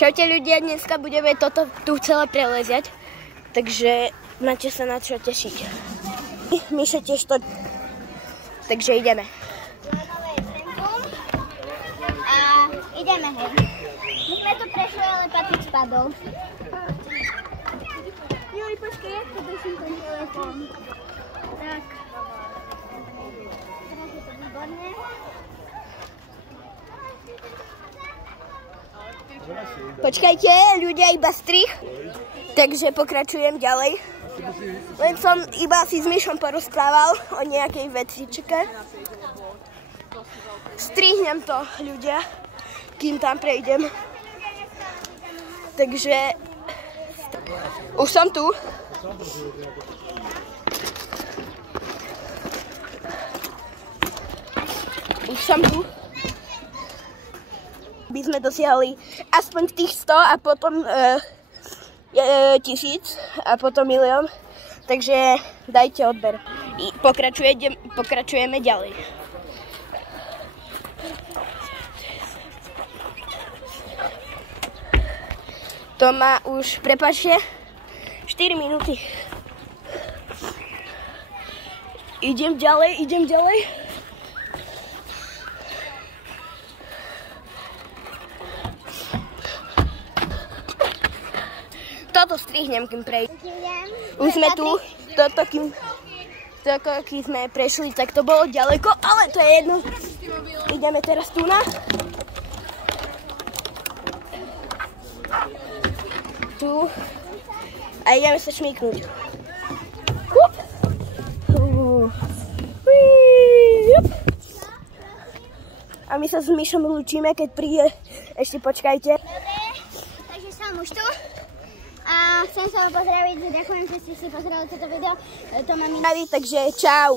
Čaute ľudia, dneska budeme toto tu celé preleziať, takže máte sa na čo tešiť. Miša tiež to... Takže ideme. A ideme, hej. My sme to prešli, ale Patrik spadol. Joj, počkaj, jak to držím ten telefón? Tak. Teraz je to výborné. Počkajte, ľudia, iba strih. Takže pokračujem ďalej. Len som iba si s Mišom porozprával o nejakej vecičke. Strihnem to, ľudia, kým tam prejdem. Takže... Už som tu. By sme dosiahli aspoň tých 100 a potom 1000 a potom 1 000 000. Takže dajte odber. I pokračujeme ďalej. To má už, prepáčte, 4 minúty. Idem ďalej. Toto strihnem, kým prejdem. Už sme tu, kým sme prešli, tak to bolo ďaleko, ale to je jedno. Ideme teraz tu na. Tu. A ideme sa šmíknuť. A my sa s Mišom lúčime, keď príde. Ešte počkajte. Dobre, takže som už tu. A chcem sa vám pozdraviť, ďakujem, že ste si pozerali toto video. To mám... Takže čau.